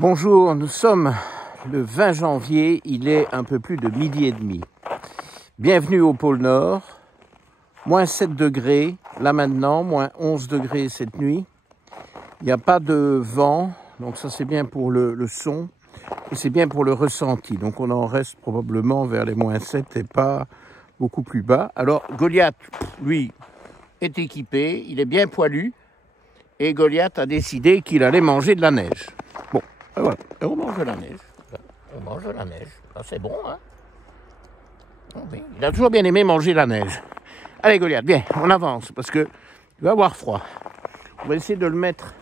Bonjour, nous sommes le 20 janvier, il est un peu plus de 12h30. Bienvenue au pôle Nord, moins 7 degrés, là maintenant, moins 11 degrés cette nuit. Il n'y a pas de vent, donc ça c'est bien pour le son, et c'est bien pour le ressenti. Donc on en reste probablement vers les moins 7 et pas beaucoup plus bas. Alors Goliath, lui, est équipé, il est bien poilu, et Goliath a décidé qu'il allait manger de la neige. Bon, et voilà, et on mange de la neige. On mange de la neige, ah, c'est bon, hein? Oui, il a toujours bien aimé manger la neige. Allez Goliath, viens, on avance, parce que il va avoir froid. On va essayer de le mettre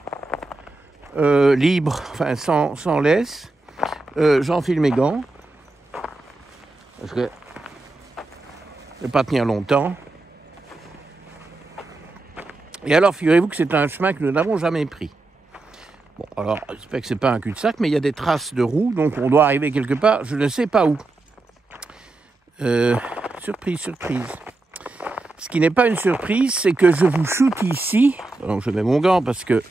libre, enfin sans laisse. J'enfile mes gants, parce que je ne vais pas tenir longtemps. Et alors, figurez-vous que c'est un chemin que nous n'avons jamais pris. Bon, alors, j'espère que c'est pas un cul-de-sac, mais il y a des traces de roues, donc on doit arriver quelque part, je ne sais pas où. Surprise, surprise. Ce qui n'est pas une surprise, c'est que je vous shoote ici. Donc je mets mon gant parce que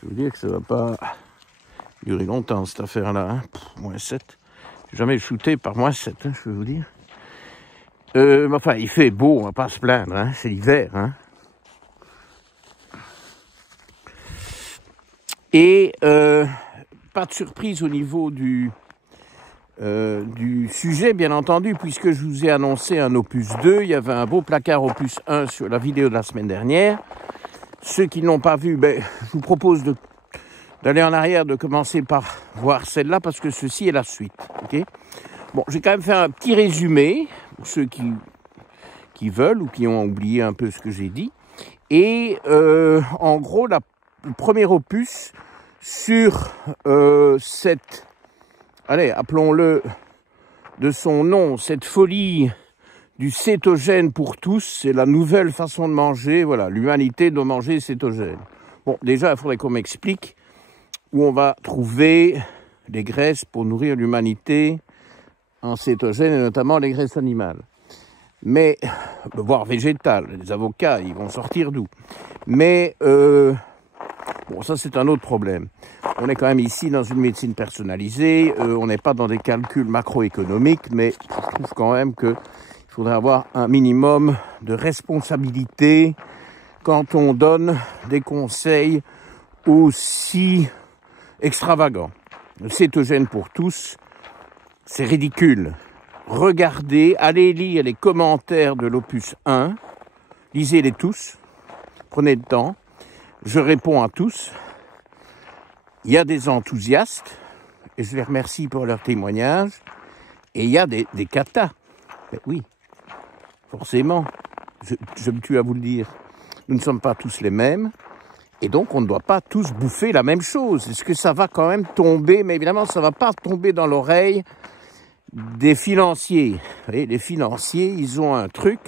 je veux dire que ça ne va pas durer longtemps cette affaire-là. Hein. Moins 7. J'ai jamais shooté par moins 7, hein, je peux vous dire. Mais enfin, il fait beau, on va pas se plaindre, hein, c'est l'hiver. Hein. Et pas de surprise au niveau du sujet, bien entendu, puisque je vous ai annoncé un opus 2. Il y avait un beau placard opus 1 sur la vidéo de la semaine dernière. Ceux qui ne l'ont pas vu, je vous propose d'aller en arrière, de commencer par voir celle-là, parce que ceci est la suite. Okay, bon, j'ai quand même fait un petit résumé, pour ceux qui veulent ou qui ont oublié un peu ce que j'ai dit. Et en gros, le premier opus sur cette... Allez, appelons-le de son nom, cette folie du cétogène pour tous, c'est la nouvelle façon de manger. Voilà, l'humanité doit manger cétogène. Bon, déjà, il faudrait qu'on m'explique où on va trouver les graisses pour nourrir l'humanité en cétogène, et notamment les graisses animales. Mais, voire végétales, les avocats, ils vont sortir d'où? Mais, bon, ça c'est un autre problème. On est quand même ici dans une médecine personnalisée, on n'est pas dans des calculs macroéconomiques, mais je trouve quand même qu'il faudrait avoir un minimum de responsabilité quand on donne des conseils aussi extravagants. Le cétogène pour tous, c'est ridicule. Regardez, allez lire les commentaires de l'opus 1, lisez-les tous, prenez le temps, je réponds à tous. Il y a des enthousiastes, et je les remercie pour leur témoignage, et il y a des catas. Mais oui, forcément, je me tue à vous le dire. Nous ne sommes pas tous les mêmes, et donc on ne doit pas tous bouffer la même chose. Est-ce que ça va quand même tomber? Mais évidemment, ça ne va pas tomber dans l'oreille des financiers. Vous voyez, les financiers, ils ont un truc.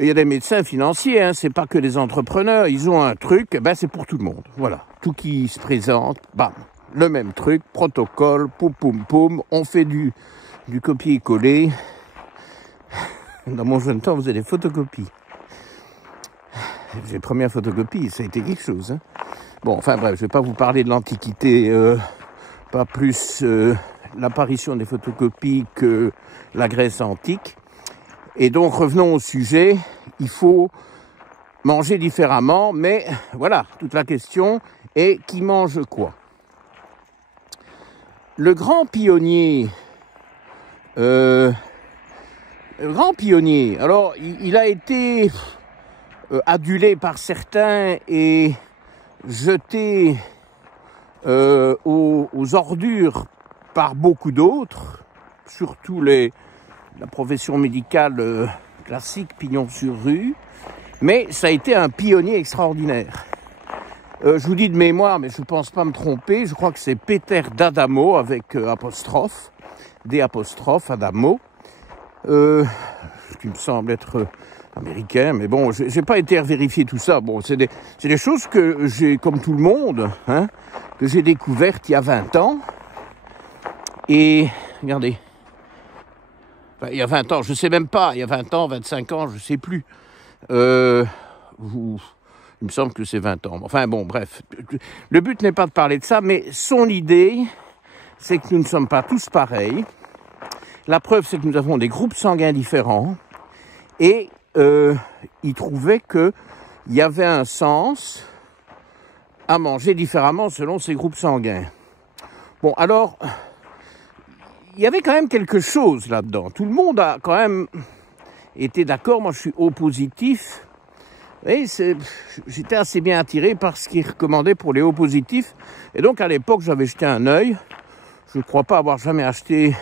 Il y a des médecins financiers, hein, c'est pas que des entrepreneurs, ils ont un truc, c'est pour tout le monde. Voilà, tout qui se présente, bam, le même truc, protocole, poum poum poum, on fait du copier-coller. Dans mon jeune temps, vous avez des photocopies. Les premières photocopies, ça a été quelque chose. Hein. Bon, enfin bref, je vais pas vous parler de l'Antiquité, pas plus l'apparition des photocopies que la Grèce antique. Et donc, revenons au sujet, il faut manger différemment, mais voilà, toute la question est qui mange quoi. Le grand pionnier, alors il a été adulé par certains et jeté aux ordures par beaucoup d'autres, surtout la profession médicale classique, pignon sur rue, mais ça a été un pionnier extraordinaire. Je vous dis de mémoire, mais je ne pense pas me tromper, je crois que c'est Peter d'Adamo, avec apostrophe, D apostrophe, Adamo, qui me semble être américain, mais bon, je n'ai pas été vérifier tout ça. Bon, c'est des choses que j'ai, comme tout le monde, hein, que j'ai découvertes il y a 20 ans, et regardez, il y a 20 ans, je ne sais même pas, il y a 20 ans, 25 ans, je ne sais plus. Il me semble que c'est 20 ans. Enfin bon, bref. Le but n'est pas de parler de ça, mais son idée, c'est que nous ne sommes pas tous pareils. La preuve, c'est que nous avons des groupes sanguins différents. Et il trouvait qu'il y avait un sens à manger différemment selon ces groupes sanguins. Bon, alors, il y avait quand même quelque chose là-dedans. Tout le monde a quand même été d'accord. Moi, je suis O positif. Et j'étais assez bien attiré par ce qu'il recommandait pour les O positifs. Et donc, à l'époque, j'avais jeté un œil. Je ne crois pas avoir jamais acheté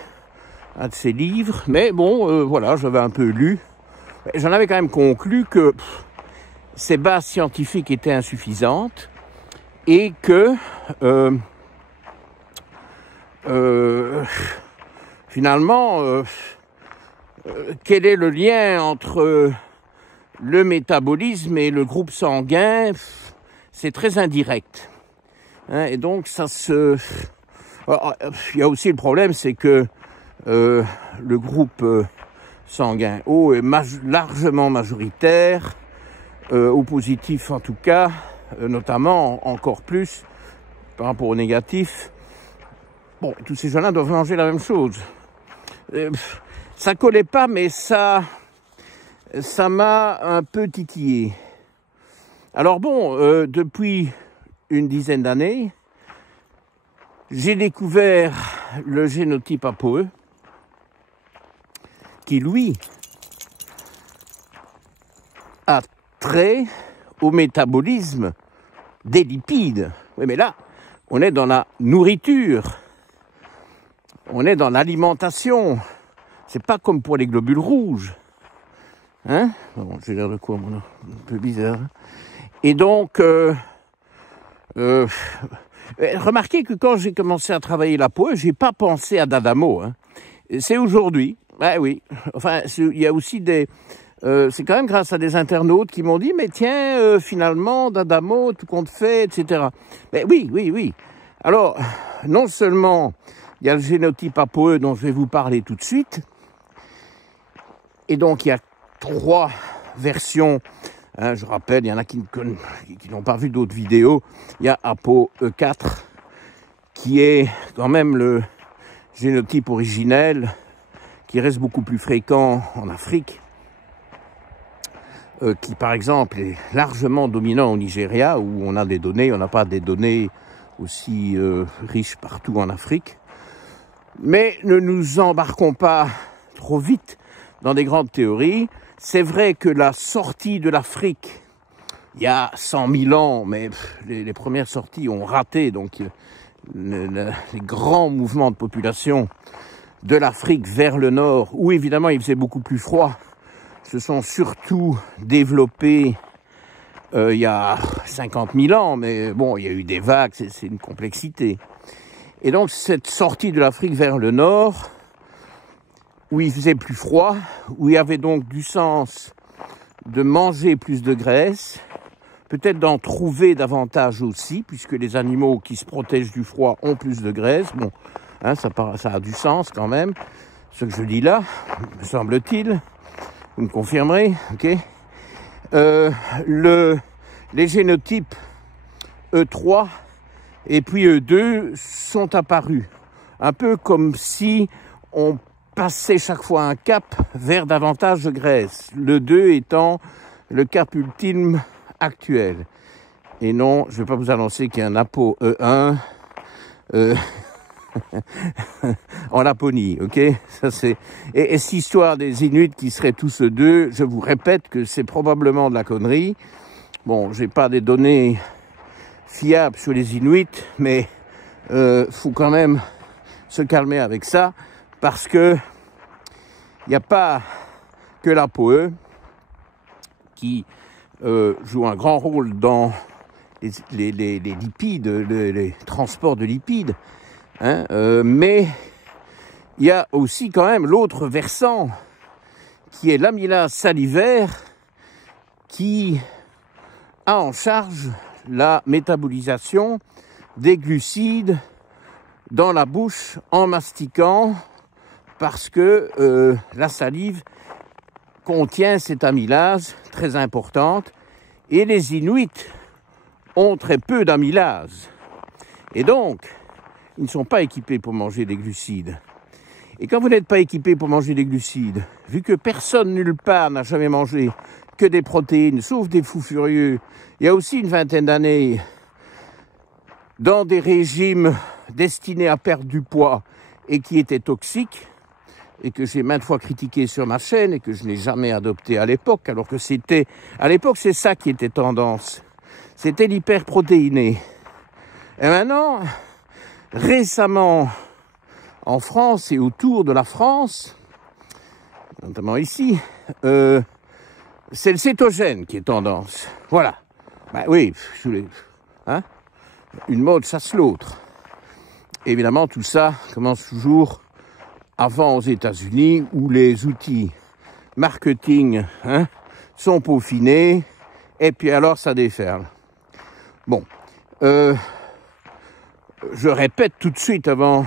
un de ses livres. Mais bon, voilà, j'avais un peu lu. J'en avais quand même conclu que ces bases scientifiques étaient insuffisantes et que finalement, quel est le lien entre le métabolisme et le groupe sanguin? C'est très indirect. Hein, et donc, ça se... Il y a aussi le problème, c'est que le groupe sanguin O est largement majoritaire, O positif en tout cas, notamment encore plus par rapport au négatif. Bon, tous ces gens-là doivent manger la même chose. Ça collait pas, mais ça m'a un peu titillé. Alors bon, depuis une dizaine d'années, j'ai découvert le génotype ApoE, qui lui a trait au métabolisme des lipides. Oui, mais là, on est dans la nourriture, on est dans l'alimentation. C'est pas comme pour les globules rouges. Hein? Bon, j'ai l'air de quoi, mon un peu bizarre. Et donc, remarquez que quand j'ai commencé à travailler l'ApoE, j'ai pas pensé à D'Adamo. Hein. C'est aujourd'hui. Ah oui. Enfin, il y a aussi des... c'est quand même grâce à des internautes qui m'ont dit « Mais tiens, finalement, D'Adamo, tout compte fait, etc. » Mais oui. Alors, non seulement il y a le génotype ApoE dont je vais vous parler tout de suite, et donc il y a 3 versions. Hein, je rappelle, il y en a qui n'ont pas vu d'autres vidéos. Il y a ApoE4, qui est quand même le génotype originel, qui reste beaucoup plus fréquent en Afrique, qui par exemple est largement dominant au Nigeria, où on a des données, on n'a pas des données aussi riches partout en Afrique. Mais ne nous embarquons pas trop vite dans des grandes théories. C'est vrai que la sortie de l'Afrique, il y a 100 000 ans, mais les premières sorties ont raté, donc les grands mouvements de population de l'Afrique vers le nord, où évidemment il faisait beaucoup plus froid, se sont surtout développés il y a 50 000 ans, mais bon, il y a eu des vagues, c'est une complexité. Et donc cette sortie de l'Afrique vers le nord, où il faisait plus froid, où il y avait donc du sens de manger plus de graisse, peut-être d'en trouver davantage aussi, puisque les animaux qui se protègent du froid ont plus de graisse. Bon, hein, ça a du sens quand même, ce que je dis là, me semble-t-il. Vous me confirmerez, ok. Les génotypes E3 et puis E2 sont apparus, un peu comme si on passait chaque fois un cap vers davantage de graisse, le 2 étant le cap ultime actuel. Et non, je ne vais pas vous annoncer qu'il y a un ApoE1 en Laponie, ok? Ça c'est. Et cette histoire des Inuits qui seraient tous deux, je vous répète que c'est probablement de la connerie. Bon, j'ai pas des données fiables sur les Inuits, mais faut quand même se calmer avec ça, parce que il n'y a pas que l'ApoE qui joue un grand rôle dans les lipides, les transports de lipides, hein, mais il y a aussi quand même l'autre versant qui est l'amylase salivaire qui a en charge la métabolisation des glucides dans la bouche en mastiquant, parce que la salive contient cette amylase très importante Et les Inuits ont très peu d'amylase. Et donc, ils ne sont pas équipés pour manger des glucides. Et quand vous n'êtes pas équipé pour manger des glucides, vu que personne nulle part n'a jamais mangé que des protéines, sauf des fous furieux, il y a aussi une vingtaine d'années, dans des régimes destinés à perdre du poids et qui étaient toxiques, et que j'ai maintes fois critiqué sur ma chaîne et que je n'ai jamais adopté à l'époque, alors que à l'époque, c'est ça qui était tendance. C'était l'hyperprotéiné. Et maintenant, récemment, en France et autour de la France, notamment ici, c'est le cétogène qui est tendance. Voilà. Ben oui, hein, une mode chasse l'autre. Évidemment, tout ça commence toujours avant aux États-Unis, où les outils marketing sont peaufinés, et puis alors ça déferle. Bon, je répète tout de suite avant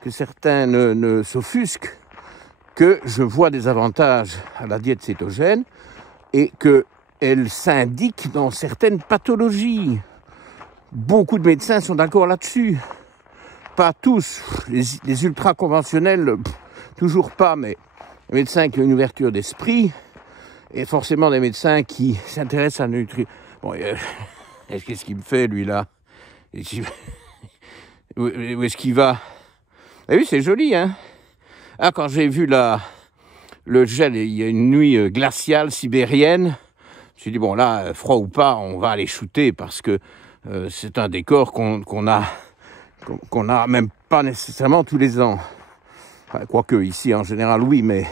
que certains ne s'offusquent que je vois des avantages à la diète cétogène et qu'elle s'indique dans certaines pathologies. Beaucoup de médecins sont d'accord là-dessus. Pas tous, les ultra-conventionnels, toujours pas, mais les médecins qui ont une ouverture d'esprit, et forcément des médecins qui s'intéressent à la nutrition. Bon, qu'est-ce qu'il me fait, lui, là? Où est-ce qu'il va? Eh oui, c'est joli, hein? Ah, quand j'ai vu le gel, il y a une nuit glaciale sibérienne, je me suis dit, bon, là, froid ou pas, on va aller shooter, parce que c'est un décor qu'on a même pas nécessairement tous les ans. Enfin, quoique ici, en général, oui, mais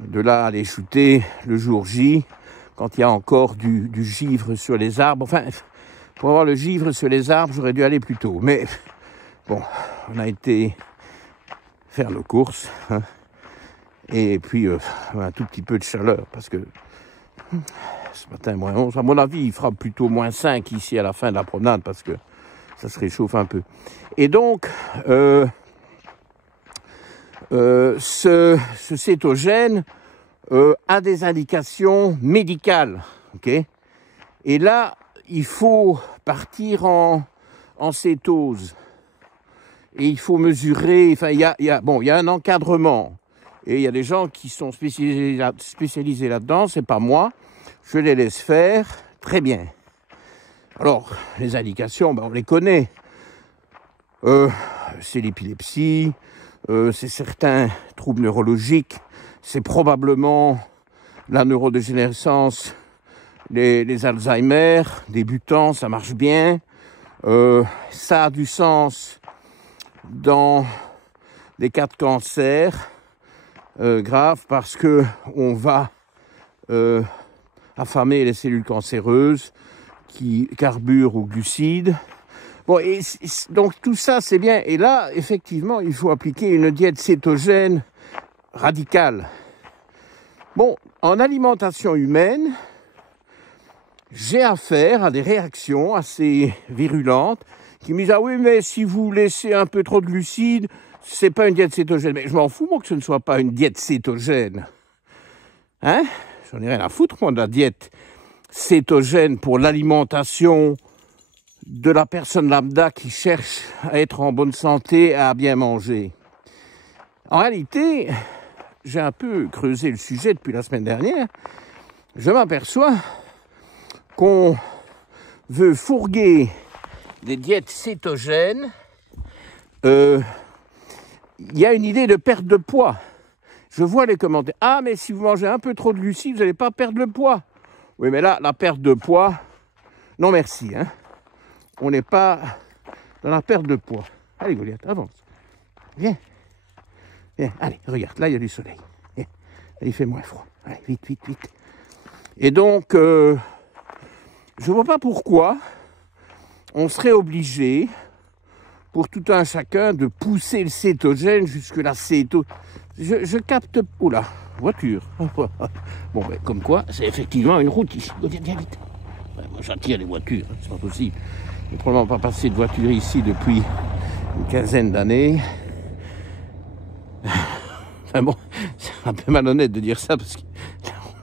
de là à aller shooter le jour J, quand il y a encore du givre sur les arbres. Enfin, pour avoir le givre sur les arbres, j'aurais dû aller plus tôt. Mais bon, on a été faire nos courses. Hein, et puis, un tout petit peu de chaleur, parce que ce matin, moins 11. À mon avis, il fera plutôt moins 5 ici à la fin de la promenade, parce que ça se réchauffe un peu. Et donc, ce cétogène a des indications médicales. Okay, et là, il faut partir en cétose. Et il faut mesurer, enfin, il y a un encadrement. Et il y a des gens qui sont spécialisés là-dedans, c'est pas moi. Je les laisse faire, très bien. Alors, les indications, on les connaît. C'est l'épilepsie, c'est certains troubles neurologiques, c'est probablement la neurodégénérescence, les Alzheimer, débutants, ça marche bien. Ça a du sens dans les cas de cancer grave, parce que on va affamer les cellules cancéreuses qui carburent aux glucides. Bon, et donc tout ça c'est bien. Et là, effectivement, il faut appliquer une diète cétogène radicale. Bon, en alimentation humaine, j'ai affaire à des réactions assez virulentes qui me disent « Ah oui, mais si vous laissez un peu trop de glucides, c'est pas une diète cétogène. » Mais je m'en fous, moi, que ce ne soit pas une diète cétogène. Hein? J'en ai rien à foutre, moi, de la diète cétogène pour l'alimentation de la personne lambda qui cherche à être en bonne santé, à bien manger. En réalité, j'ai un peu creusé le sujet depuis la semaine dernière. Je m'aperçois qu'on veut fourguer des diètes cétogènes. Il y a une idée de perte de poids. Je vois les commentaires. Ah, mais si vous mangez un peu trop de glucides, vous n'allez pas perdre le poids. Oui, mais là, la perte de poids, non merci. Hein. On n'est pas dans la perte de poids. Allez, Goliath, avance. Viens. Viens, allez, regarde, là, il y a du soleil. Viens. Il fait moins froid. Allez, vite, vite, vite. Et donc, je ne vois pas pourquoi on serait obligé, pour tout un chacun, de pousser le cétogène jusque la céto. Je capte... Oula, voiture. Bon, ben, comme quoi, c'est effectivement une route ici. Viens vite. Ouais, moi, j'attire les voitures, c'est pas possible. Je n'ai probablement pas passé de voiture ici depuis une quinzaine d'années. Enfin bon, c'est un peu malhonnête de dire ça, parce que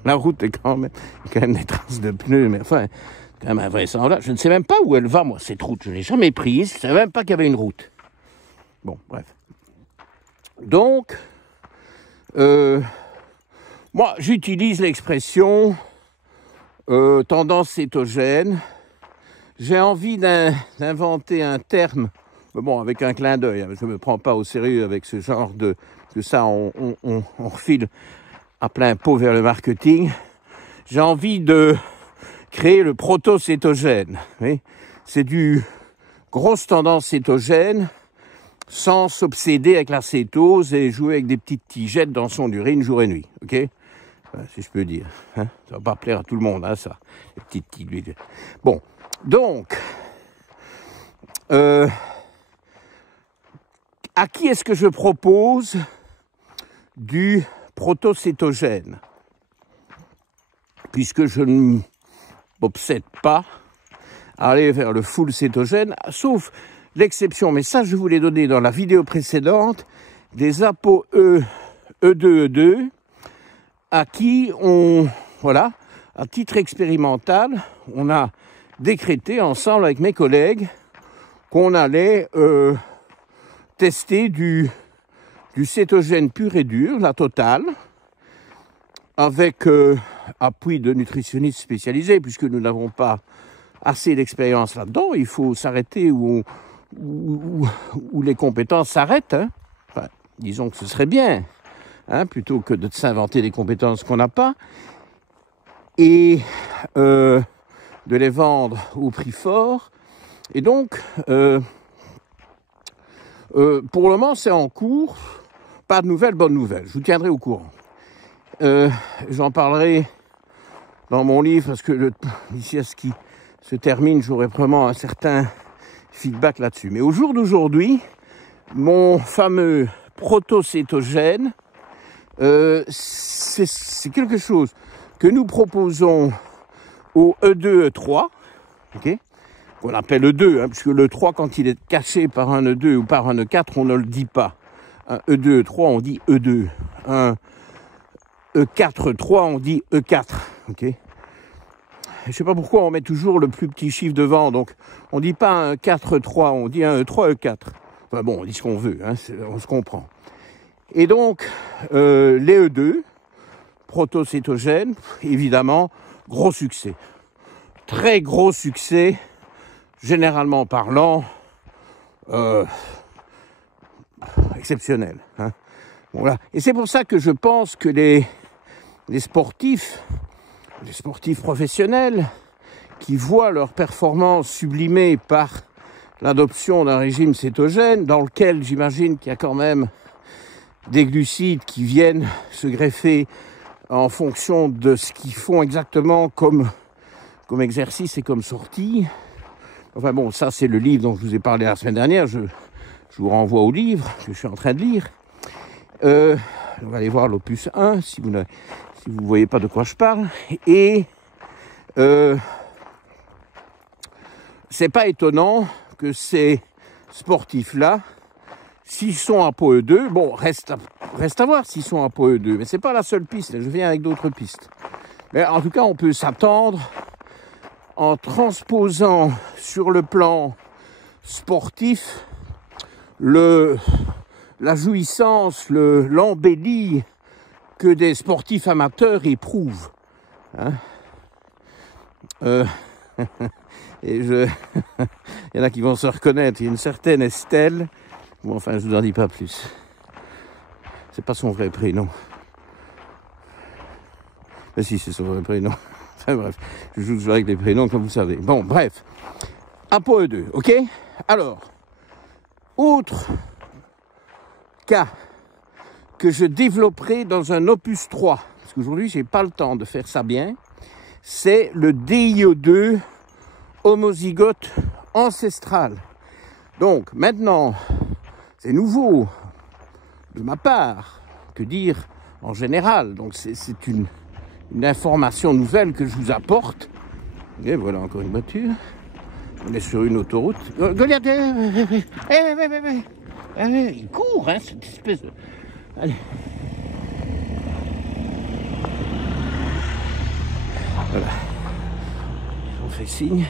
La route est quand même des traces de pneus, mais enfin, c'est quand même invraisemblable. Je ne sais même pas où elle va, moi, cette route. Je ne l'ai jamais prise. Je ne savais même pas qu'il y avait une route. Bon, bref. Donc, moi, j'utilise l'expression tendance cétogène. J'ai envie d'inventer un terme, mais bon, avec un clin d'œil. Je ne me prends pas au sérieux avec ce genre de... que ça, on refile à plein pot vers le marketing. J'ai envie de créer le proto-cétogène. Oui, c'est du grosse tendance cétogène sans s'obséder avec la cétose et jouer avec des petites tigettes dans son urine jour et nuit. Ok, si je peux dire. Hein, ça va pas plaire à tout le monde, hein, ça. Les petites tigettes. Bon, donc, à qui est-ce que je propose du proto-cétogène? Puisque je ne m'obsède pas à aller vers le full cétogène, sauf l'exception, mais ça je vous l'ai donné dans la vidéo précédente, des ApoE E2E2, à qui on, voilà, à titre expérimental, on a décrété ensemble avec mes collègues qu'on allait tester du cétogène pur et dur, la totale, avec appui de nutritionnistes spécialisés, puisque nous n'avons pas assez d'expérience là-dedans. Il faut s'arrêter où les compétences s'arrêtent. Hein. Enfin, disons que ce serait bien, hein, plutôt que de s'inventer des compétences qu'on n'a pas, et de les vendre au prix fort. Et donc, pour le moment, c'est en cours. Pas de nouvelles, bonnes nouvelles. Je vous tiendrai au courant. J'en parlerai dans mon livre, parce que d'ici à ce qui se termine, j'aurai vraiment un certain feedback là-dessus. Mais au jour d'aujourd'hui, mon fameux proto-cétogène, c'est quelque chose que nous proposons au E2, E3, okay, qu'on appelle E2, hein, puisque le 3, quand il est caché par un E2 ou par un E4, on ne le dit pas. Un E2, E3, on dit E2. Un E4, 3, on dit E4. Okay. Je ne sais pas pourquoi on met toujours le plus petit chiffre devant. Donc, on ne dit pas un 4, 3, on dit un E3, E4. Enfin bon, on dit ce qu'on veut, hein, on se comprend. Et donc, les E2, proto-cétogènes, évidemment, gros succès. Très gros succès, généralement parlant, exceptionnel. Hein. Voilà. Et c'est pour ça que je pense que les sportifs professionnels qui voient leur performance sublimée par l'adoption d'un régime cétogène, dans lequel j'imagine qu'il y a quand même des glucides qui viennent se greffer en fonction de ce qu'ils font exactement comme exercice et comme sortie. Enfin bon, ça c'est le livre dont je vous ai parlé la semaine dernière, je vous renvoie au livre que je suis en train de lire. On va aller voir l'opus 1, si vous voyez pas de quoi je parle. Et c'est pas étonnant que ces sportifs-là, s'ils sont à PoE2, bon, reste à voir s'ils sont à PoE2, mais c'est pas la seule piste, je viens avec d'autres pistes. Mais en tout cas, on peut s'attendre, en transposant sur le plan sportif la jouissance, l'embellie que des sportifs amateurs éprouvent. Hein, et il y en a qui vont se reconnaître. Il y a une certaine Estelle. Bon, enfin, je vous en dis pas plus. C'est pas son vrai prénom. Mais si, c'est son vrai prénom. Enfin bref, je joue toujours avec les prénoms, comme vous savez. Bon, bref. ApoE2, ok? Alors, autre cas que je développerai dans un opus 3, parce qu'aujourd'hui, j'ai pas le temps de faire ça bien, c'est le DIO2 homozygote ancestral. Donc, maintenant, c'est nouveau de ma part, que dire en général. Donc, c'est une information nouvelle que je vous apporte. Et voilà encore une voiture. On est sur une autoroute. Goliath, il court, hein, cette espèce de... Allez. Voilà. Ils ont fait signe.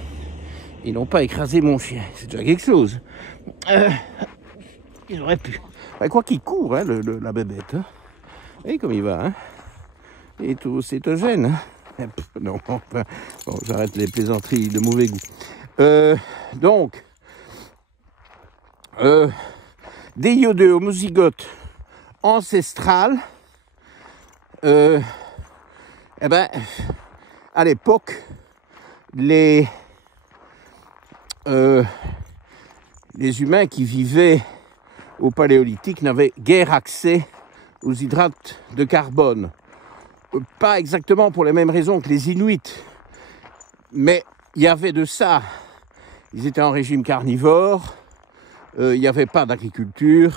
Ils n'ont pas écrasé mon chien. C'est déjà quelque chose. Ils auraient pu. Bah, quoi qu'il court, hein, la bébête. Hein. Vous voyez comme il va. Hein. Et tout cétogène. Hein. Non, enfin, bon, j'arrête les plaisanteries de mauvais goût. Donc, DIO2 homozygote ancestral. Eh ben, à l'époque, les humains qui vivaient au Paléolithique n'avaient guère accès aux hydrates de carbone. Pas exactement pour les mêmes raisons que les Inuits, mais il y avait de ça. Ils étaient en régime carnivore, il n'y avait pas d'agriculture,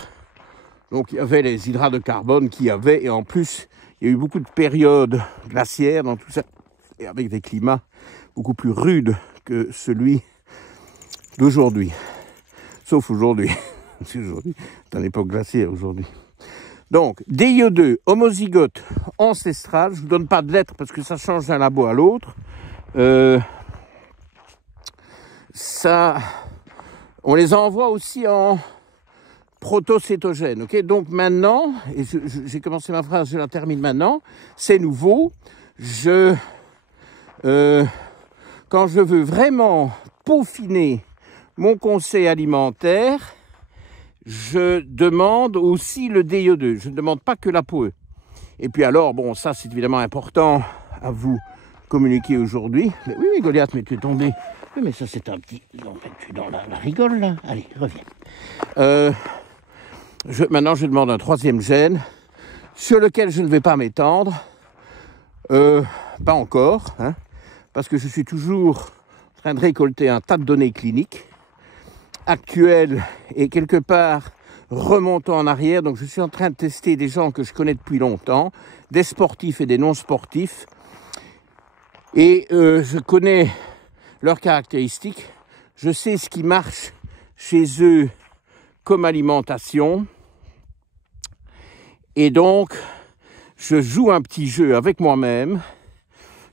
donc il y avait les hydrates de carbone qu'il y avait, et en plus, il y a eu beaucoup de périodes glaciaires dans tout ça, et avec des climats beaucoup plus rudes que celui d'aujourd'hui. Sauf aujourd'hui. Aujourd'hui, c'est une époque glaciaire aujourd'hui. Donc, DIO2, homozygote ancestral. Je ne vous donne pas de lettres parce que ça change d'un labo à l'autre. Ça, on les envoie aussi en protocétogène. Okay, donc maintenant, et j'ai commencé ma phrase, je la termine maintenant, c'est nouveau. Quand je veux vraiment peaufiner mon conseil alimentaire, je demande aussi le DIO2. Je ne demande pas que la POE. Et puis alors, bon, ça c'est évidemment important à vous communiquer aujourd'hui. Mais oui, Goliath, mais tu es tombé. Oui, mais ça c'est un petit... Non, mais tu es dans la rigole là. Allez, reviens. Maintenant, je demande un 3e gène sur lequel je ne vais pas m'étendre. Pas encore, hein, parce que je suis toujours en train de récolter un tas de données cliniques actuelles et quelque part remontant en arrière. Donc je suis en train de tester des gens que je connais depuis longtemps, des sportifs et des non-sportifs. Et je connais leurs caractéristiques. Je sais ce qui marche chez eux comme alimentation. Et donc, je joue un petit jeu avec moi-même.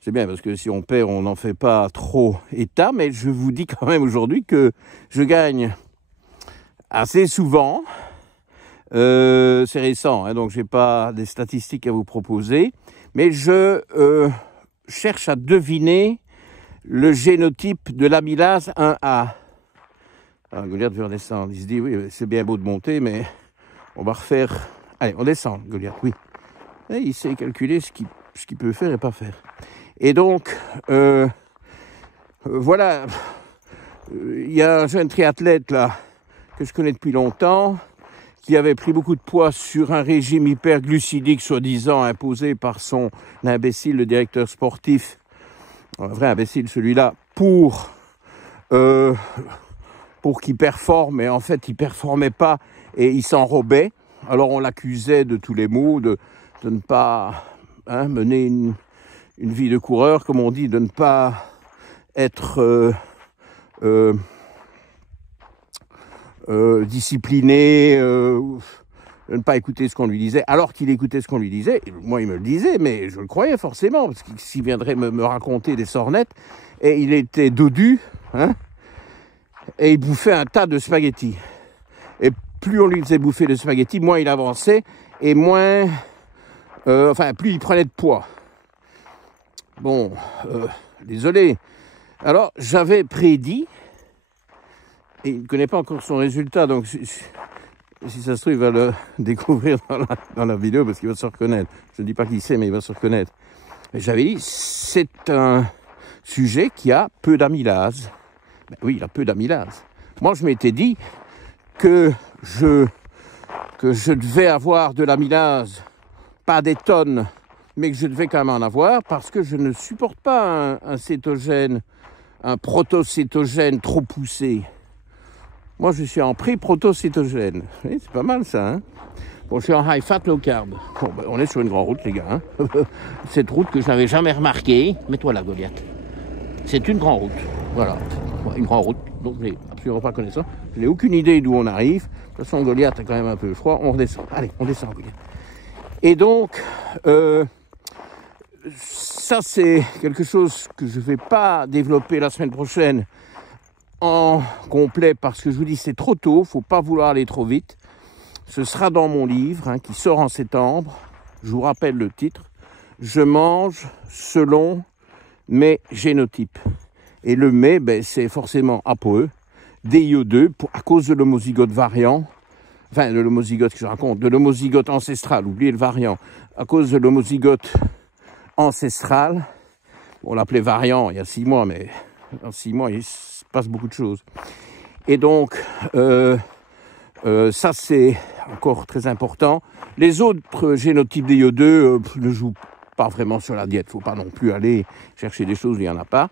C'est bien parce que si on perd, on n'en fait pas trop état, mais je vous dis quand même aujourd'hui que je gagne assez souvent. C'est récent, hein, donc je n'ai pas des statistiques à vous proposer, mais je cherche à deviner le génotype de l'amylase 1A. Alors, Goliath veut redescendre. Il se dit, oui, c'est bien beau de monter, mais on va refaire... Allez, on descend, Goliath, oui. Et il sait calculer ce qu'il peut faire et pas faire. Et donc, voilà, il y a un jeune triathlète là que je connais depuis longtemps, qui avait pris beaucoup de poids sur un régime hyperglucidique, soi-disant imposé par son imbécile, le directeur sportif, un vrai imbécile celui-là, pour qu'il performe, mais en fait il performait pas et il s'enrobait. Alors on l'accusait de tous les maux, de ne pas mener une vie de coureur, comme on dit, de ne pas être discipliné, de ne pas écouter ce qu'on lui disait, alors qu'il écoutait ce qu'on lui disait. Et moi, il me le disait, mais je le croyais forcément, parce qu'il viendrait me raconter des sornettes, et il était dodu, hein, et il bouffait un tas de spaghettis. Et plus on lui faisait bouffer de spaghettis, moins il avançait, et moins... plus il prenait de poids. Bon, désolé. Alors, j'avais prédit, et il ne connaît pas encore son résultat, donc si ça se trouve, il va le découvrir dans la vidéo, parce qu'il va se reconnaître. Je ne dis pas qui c'est, mais il va se reconnaître. J'avais dit, c'est un sujet qui a peu d'amylase. Ben oui, il a peu d'amylase. Moi, je m'étais dit que je devais avoir de l'amylase, pas des tonnes, mais que je devais quand même en avoir, parce que je ne supporte pas un cétogène, un protocétogène trop poussé. Moi, je suis en pré-protocétogène. C'est pas mal, ça, hein? Bon, je suis en high fat, low carb. Bon, ben, on est sur une grande route, les gars. Hein. Cette route que je n'avais jamais remarquée. Mets-toi là, Goliath. C'est une grande route. Voilà. Une grande route. Donc, je n'ai absolument pas connaissance. Je n'ai aucune idée d'où on arrive. De toute façon, Goliath a quand même un peu froid. On redescend. Allez, on descend, Goliath. Et donc, ça, c'est quelque chose que je ne vais pas développer la semaine prochaine en complet parce que je vous dis c'est trop tôt, il ne faut pas vouloir aller trop vite. Ce sera dans mon livre hein, qui sort en septembre. Je vous rappelle le titre. Je mange selon mes génotypes. Et le mais, ben, c'est forcément ApoE, DIE2, à cause de l'homozygote variant, enfin de l'homozygote que je raconte, de l'homozygote ancestral, oubliez le variant, à cause de l'homozygote ancestral, on l'appelait variant il y a 6 mois, mais dans 6 mois, il se passe beaucoup de choses. Et donc, ça c'est encore très important. Les autres génotypes DIE2 ne jouent pas vraiment sur la diète, il ne faut pas non plus aller chercher des choses où il n'y en a pas.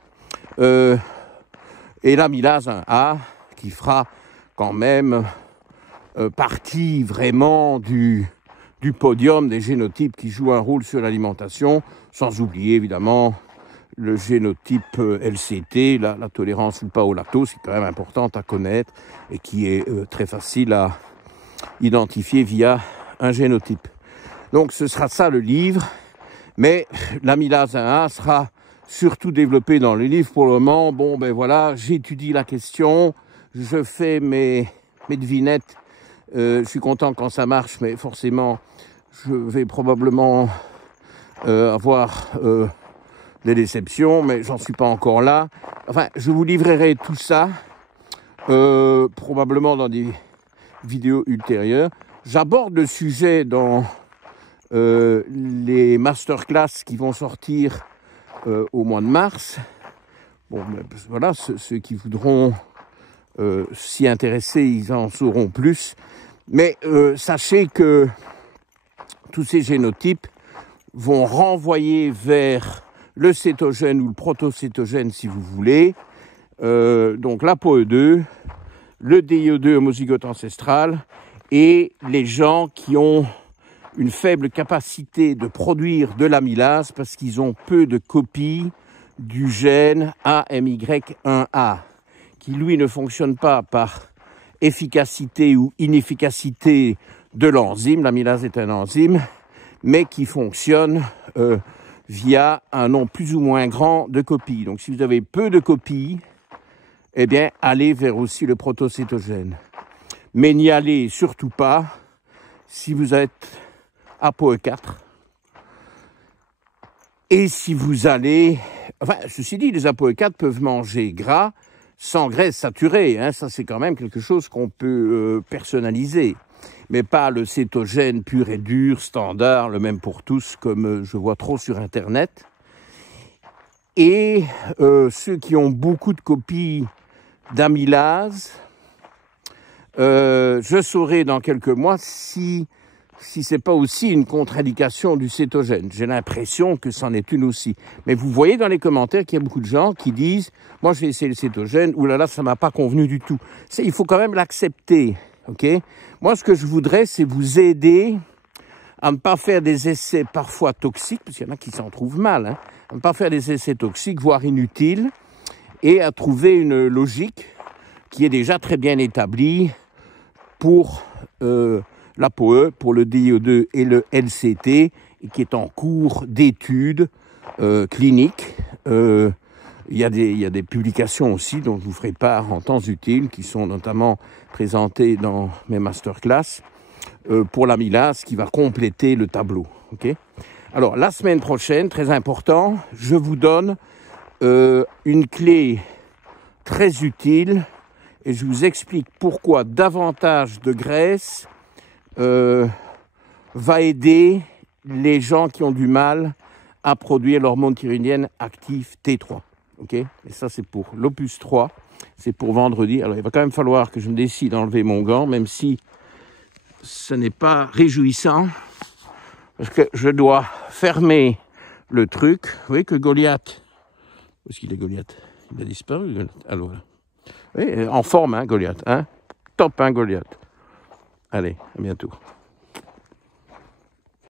Et l'amylase 1A qui fera quand même partie vraiment du podium des génotypes qui jouent un rôle sur l'alimentation, sans oublier évidemment le génotype LCT, la tolérance ou pas au lactose, c'est quand même importante à connaître et qui est très facile à identifier via un génotype. Donc ce sera ça le livre, mais l'amylase 1A sera surtout développé dans le livre pour le moment. Bon, ben voilà, j'étudie la question, je fais mes devinettes. Je suis content quand ça marche, mais forcément, je vais probablement avoir des déceptions, mais j'en suis pas encore là. Enfin, je vous livrerai tout ça, probablement dans des vidéos ultérieures. J'aborde le sujet dans les masterclass qui vont sortir au mois de mars. Bon, ben, voilà, ceux qui voudront s'y intéresser, ils en sauront plus. Mais sachez que tous ces génotypes vont renvoyer vers le cétogène ou le protocétogène, si vous voulez. Donc l'ApoE2, le DIE2 homozygote ancestral et les gens qui ont une faible capacité de produire de l'amylase parce qu'ils ont peu de copies du gène AMY1A, qui lui ne fonctionne pas par efficacité ou inefficacité de l'enzyme, l'amylase est un enzyme, mais qui fonctionne via un nombre plus ou moins grand de copies. Donc si vous avez peu de copies, eh bien allez vers aussi le protocétogène. Mais n'y allez surtout pas si vous êtes ApoE4. Et si vous allez... Enfin, ceci dit, les ApoE4 peuvent manger gras sans graisse saturée. Hein, ça, c'est quand même quelque chose qu'on peut personnaliser. Mais pas le cétogène pur et dur, standard, le même pour tous, comme je vois trop sur Internet. Et ceux qui ont beaucoup de copies d'amylase, je saurai dans quelques mois si c'est pas aussi une contre-indication du cétogène. J'ai l'impression que c'en est une aussi. Mais vous voyez dans les commentaires qu'il y a beaucoup de gens qui disent « Moi, j'ai essayé le cétogène, oulala, ça m'a pas convenu du tout. » Il faut quand même l'accepter, ok? Moi, ce que je voudrais, c'est vous aider à ne pas faire des essais parfois toxiques, parce qu'il y en a qui s'en trouvent mal, hein, à ne pas faire des essais toxiques, voire inutiles, et à trouver une logique qui est déjà très bien établie pour l'ApoE, pour le DIE2 et le LCT, et qui est en cours d'études cliniques. Il y a des publications aussi dont je vous ferai part en temps utile, qui sont notamment présentées dans mes masterclass, pour l'amylase qui va compléter le tableau. Okay. Alors, la semaine prochaine, très important, je vous donne une clé très utile et je vous explique pourquoi davantage de graisse va aider les gens qui ont du mal à produire l'hormone thyroïdienne active T3. Okay, et ça, c'est pour l'opus 3, c'est pour vendredi. Alors, il va quand même falloir que je me décide d'enlever mon gant, même si ce n'est pas réjouissant, parce que je dois fermer le truc. Vous voyez que Goliath, où est-ce qu'il est Goliath? Il a disparu, Goliath. Alors, oui, en forme, hein, Goliath. Hein? Top, hein, Goliath. Allez, à bientôt.